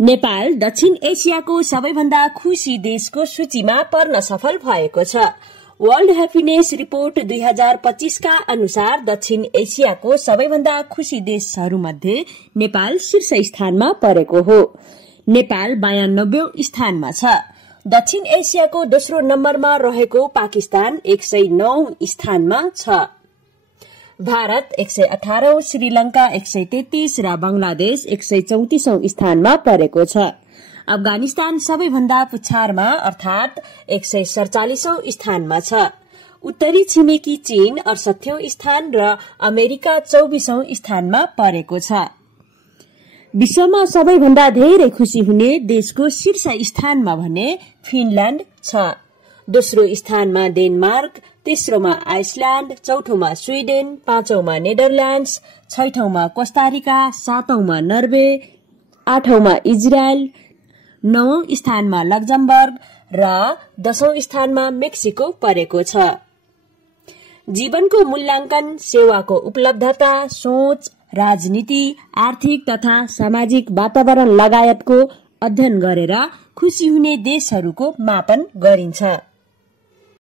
नेपाल दक्षिण एसियाको सबैभन्दा खुशी देशको सूचीमा पर्न सफल भएको छ। वर्ल्ड ह्याप्पीनेस रिपोर्ट 2025 का अनुसार दक्षिण एसियाको सबैभन्दा खुशी देशहरूमध्ये नेपाल शीर्ष स्थानमा परेको हो। नेपाल 92औं स्थानमा छ। दक्षिण एसियाको दोस्रो नम्बरमा रहेको पाकिस्तान 109औं स्थानमा छ। भारत 118औं, श्रीलंका 133 र बंगलादेश 134औं स्थानमा परेको छ। अफगानिस्तान सबैभन्दा पुछारमा अर्थात 147औं स्थानमा छ। उत्तरी छिमेकी चीन 68औं स्थान र अमेरिका 24औं स्थानमा परेको छ। विश्वमा सबैभन्दा धेरै खुशी हुने देशको शीर्ष स्थानमा भने फिनल्याण्ड छ। दोस्रो स्थानमा डेनमार्क, तेस्रोमा आइसल्याण्ड, चौथोमा स्वीडेन, पाँचौंमा नेदरल्याण्ड्स, छैठौंमा कोस्टारिका, सातौंमा नर्वे, आठौंमा इजरायल, नवौं स्थानमा लक्जमबर्ग र 10औं स्थानमा मेक्सिको परेको छ। जीवनको मूल्याङ्कन, सेवाको उपलब्धता, सोच, राजनीति, आर्थिक तथा सामाजिक वातावरण लगायतको अध्ययन गरेर खुशी हुने देशहरूको मापन गरिन्छ।